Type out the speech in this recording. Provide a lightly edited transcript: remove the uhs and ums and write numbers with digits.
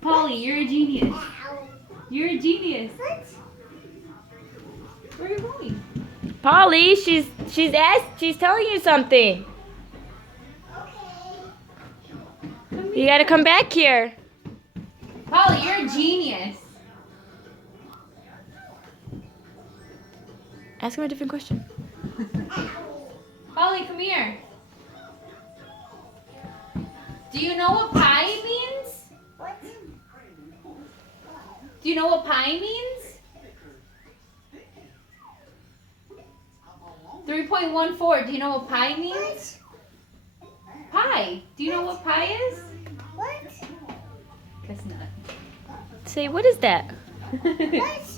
Polly, you're a genius. You're a genius. Where are you going? Polly, she's telling you something. You gotta come back here. Polly, you're a genius. Ask him a different question. Polly, come here. Do you know what pi means? What? Do you know what pi means? 3.14. Do you know what pi means? Pi. Do you know what pi is? What? Guess not. Say, what is that? What?